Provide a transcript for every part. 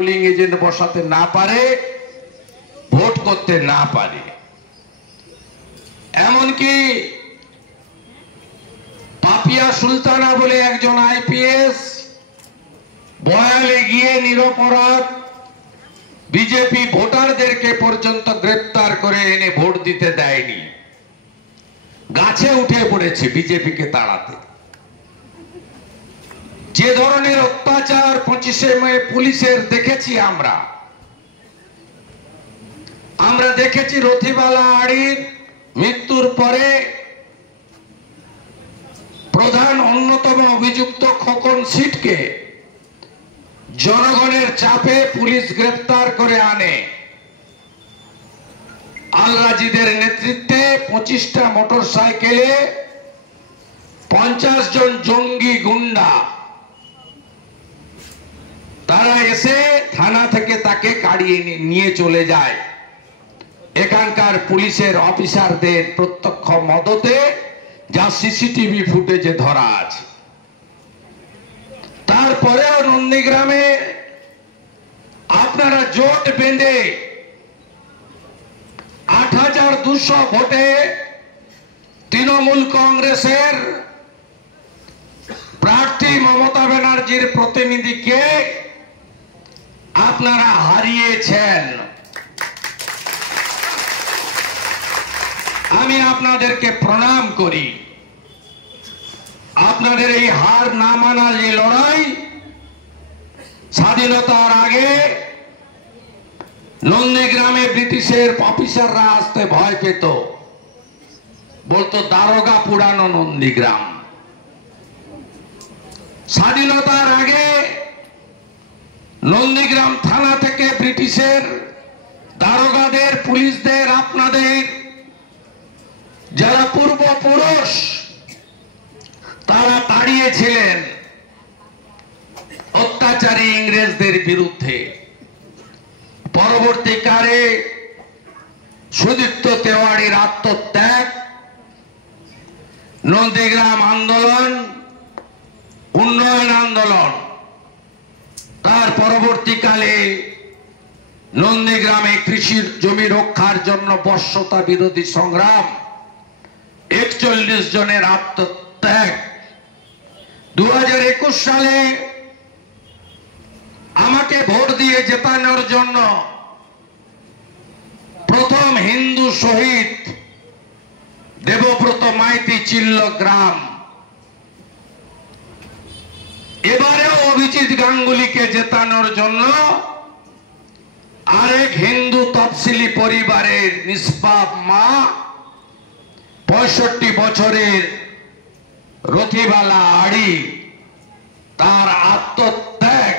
Polling agent বসাতে না পারে, ভোট করতে না পারে। এমনকি পাপিয়া সুলতানা বলে একজন আইপিএস বয়ালে গিয়ে নিরপরাধ বিজেপি ভোটারদেরকে পর্যন্ত গ্রেপ্তার করে এনে ভোট দিতে দেয়নি, গাছে উঠে পড়েছে বিজেপিকে তাড়াতে। যে ধরনের অত্যাচার 25শে মে পুলিশের দেখেছি আমরা দেখেছি রথিবালা আড়ির মৃত্যুর পরে প্রধান অন্যতম অভিযুক্ত খোকন সিটকে জনগণের চাপে পুলিশ গ্রেপ্তার করে আনে। আল রাজিদের নেতৃত্বে 25টা মোটর সাইকেলে 50 জন জঙ্গি গুন্ডা তারা এসে থানা থেকে তাকে কাড়িয়ে নিয়ে চলে যায়। এখানকার পুলিশের অফিসারদের প্রত্যক্ষ মদতে, যা সিসিটিভি ফুটেজে ধরা আছে। তারপরেও নন্দীগ্রামে আপনারা জোট বেঁধে 8200 ভোটে তৃণমূল কংগ্রেসের প্রার্থী মমতা ব্যানার্জির প্রতিনিধিকে আপনারা হারিয়েছেন। আমি আপনাদেরকে প্রণাম করি। আপনাদের এই হার না মানার যে লড়াই, স্বাধীনতার আগে নন্দীগ্রামে ব্রিটিশের অফিসাররা আসতে ভয় পেত, বলতো দারোগা পুরানো নন্দীগ্রাম। স্বাধীনতার আগে নন্দীগ্রাম থানা থেকে ব্রিটিশের দারোগাদের, পুলিশদের, আপনাদের যারা পূর্বপুরুষ তারা দাঁড়িয়েছিলেন অত্যাচারী ইংরেজদের বিরুদ্ধে। পরবর্তীকালে সুদীপ্ত তেওয়ারির আত্মত্যাগ, নন্দীগ্রাম আন্দোলন, উন্নয়ন আন্দোলন, তার পরবর্তীকালে নন্দীগ্রামে কৃষির জমি রক্ষার জন্য বর্ষতা বিরোধী সংগ্রাম, 41 জনের আত্মত্যাগ। 2021 সালে আমাকে ভোট দিয়ে জেতানোর জন্য প্রথম হিন্দু শহীদ দেবব্রত মাইতি চিল্ল গ্রাম। এবারেও অভিজিৎ গাঙ্গুলিকে জেতানোর জন্য আরেক হিন্দু তফসিলি পরিবারের নিষ্পাপ মা, 65 বছরের রথিবালা আড়ি, তার আত্মত্যাগ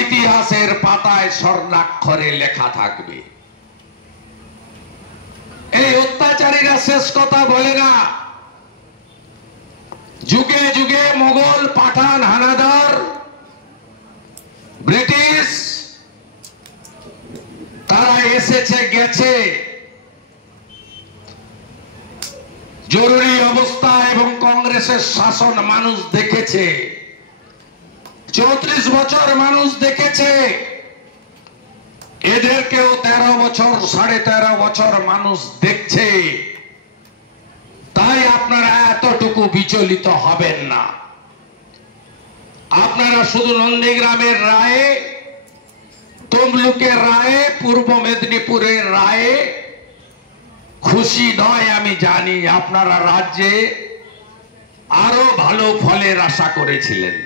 ইতিহাসের পাতায় স্বর্ণাক্ষরে লেখা থাকবে। এই অত্যাচারীরা শেষ কথা বলে না। যুগে যুগে মোগল, পাঠান, হানাদার, ব্রিটিশ তারা এসেছে গেছে। জরুরি অবস্থা এবং কংগ্রেসের শাসন মানুষ দেখেছে, 34 বছর মানুষ দেখেছে। এদেরকেও 13 বছর, 13.5 বছর মানুষ দেখছে। তাই আপনারা এতটুকু বিচলিত হবেন না। আপনারা শুধু নন্দীগ্রামের রায়ে, তমলুকের রায়ে, পূর্ব মেদিনীপুরের রায়ে খুশি নয় আমি জানি। আপনারা রাজ্যে আরো ভালো ফলের আশা করেছিলেন।